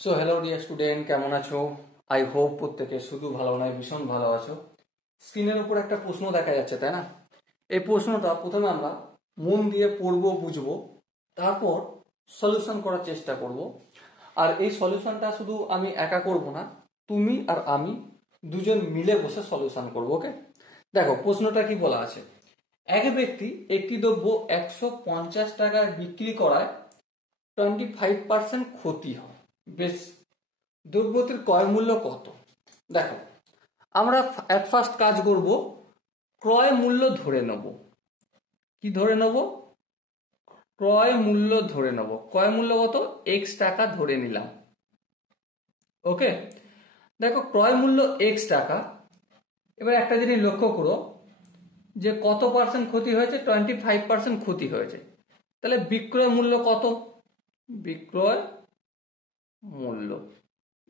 So hello dear student, কেমন আছো? I hope প্রত্যেকে শুধু ভালো নয় ভীষণ ভালো আছো। স্ক্রিনের উপর একটা প্রশ্ন দেখা যাচ্ছে, তাই না? এই প্রশ্নটা প্রথমে আমরা মন দিয়ে পড়বো, বুঝবো, তারপর সলিউশন করার চেষ্টা করব। আর এই সলিউশনটা শুধু আমি একা করব না, তুমি আর আমি দুজন মিলে বসে সলিউশন করবো। ওকে, দেখো প্রশ্নটা কি বলা আছে। এক ব্যক্তি একটি দ্রব্য 150 টাকায় বিক্রি করায় 25% ক্ষতি হয়। বেশ, দ্রব্যটির ক্রয় মূল্য কত? দেখো, আমরা এট ফার্স্ট কাজ করব, ক্রয় মূল্য ধরে নেব। কি ধরে নেব? ক্রয় মূল্য ধরে নেব। ক্রয় মূল্য কত? এক্স টাকা ধরে নিলাম। ওকে, দেখো ক্রয় মূল্য এক্স টাকা। এবার একটা জিনিস লক্ষ্য করো যে কত পার্সেন্ট ক্ষতি হয়েছে? 25% ক্ষতি হয়েছে। তাহলে বিক্রয় মূল্য কত? বিক্রয় মূল্য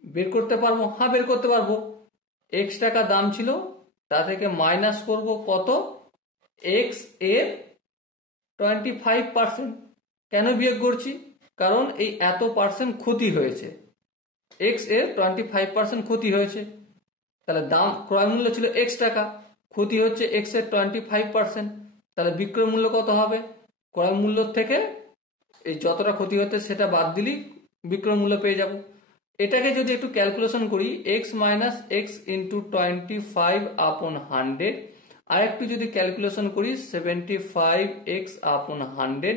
বের করতে পারবো? হ্যাঁ, বের করতে পারবো। এক্স টাকা দাম ছিল, তা থেকে মাইনাস করব কত? এক্স এর 25%। কেন বিয়োগ করছি? কারণ এই এত পার্সেন্ট ক্ষতি হয়েছে, এক্স এর 25% ক্ষতি হয়েছে। তাহলে দাম ক্রয় মূল্য ছিল এক্স টাকা, ক্ষতি হচ্ছে এক্স এর 25%। তাহলে বিক্রয় মূল্য কত হবে? ক্রয় মূল্য থেকে এই যতটা ক্ষতি হচ্ছে সেটা বাদ দিলেই বিক্রয় মূল্য পেয়ে যাব। এটাকে যদি একটু ক্যালকুলেশন করি, এক্স মাইনাস এক্স ইন্টু 25/100, আর একটু যদি ক্যালকুলেশন করি 75x/100,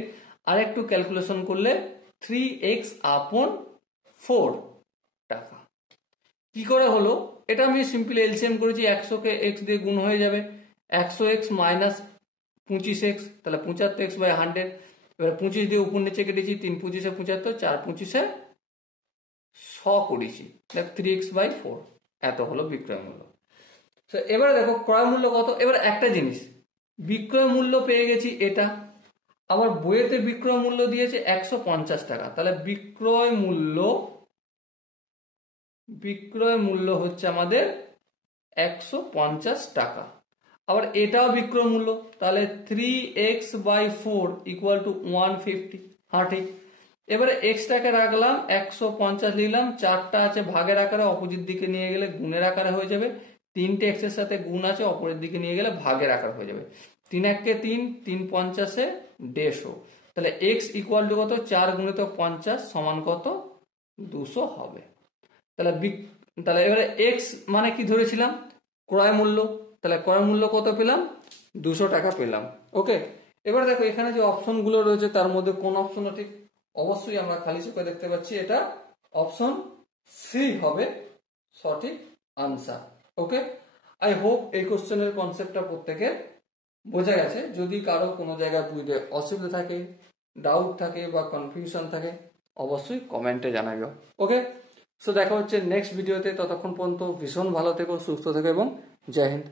আর একটু ক্যালকুলেশন করলে 3x/4 টাকা। কি করে হলো? এটা আমি সিম্পলি এলসিএম করেছি, 100 কে এক্স দিয়ে গুণ হয়ে যাবে, 100x মাইনাস 25x, তাহলে 75x/100। এবার 25 দিয়ে উপর নিচে কেটেছি, 3 25 75, 4 25 100 করেছি, দেখ 3x/4, এত হলো বিক্রয় মূল্য। এবারে দেখো ক্রয় মূল্য কত। এবার একটা জিনিস, বিক্রয় মূল্য পেয়ে গেছি এটা, আবার বইয়েতে বিক্রয় মূল্য দিয়েছে 150 টাকা। তাহলে বিক্রয় মূল্য হচ্ছে আমাদের 150 টাকা। আবার এটাও বিক্রয় মূল্য, তাহলে 3x/4 ইকুয়াল টু 150। হ্যাঁ ঠিক। এবারে এক্স টাকে রাখলাম, 150 নিলাম, চারটা আছে ভাগের আকারে, অপোজিট দিকে নিয়ে গেলে গুণের আকারে হয়ে যাবে। 3টে এক্স এর সাথে গুণ আছে, অপরের দিকে নিয়ে গেলে ভাগের আকার হয়ে যাবে। 3 1 3, 3 50 150। তাহলে এক্স ইকুয়াল টু কত? 4 গুণিত 50 সমান কত? 200 হবে। তাহলে এবারে এক্স মানে কি ধরেছিলাম? ক্রয় মূল্য। তাহলে ক্রয় মূল্য কত পেলাম? 200 টাকা পেলাম। ওকে, এবার দেখো এখানে যে অপশন গুলো রয়েছে তার মধ্যে কোন অপশনটা ঠিক? অবশ্যই আমরা খালি চোখে দেখতে পাচ্ছি এটা অপশন সি হবে সঠিক আনসার। ওকে, আই হোপ এই কোশ্চেনের কনসেপ্টটা প্রত্যেকের বোঝা গেছে। যদি কারো কোনো জায়গায় বুঝতে অসুবিধা থাকে, ডাউট থাকে বা কনফিউশন থাকে, অবশ্যই কমেন্টে জানাবে। ওকে, সো দেখা হচ্ছে নেক্সট ভিডিওতে। ততক্ষণ পর্যন্ত ভীষণ ভালো থেকো, সুস্থ থেকো এবং জয় হিন্দ।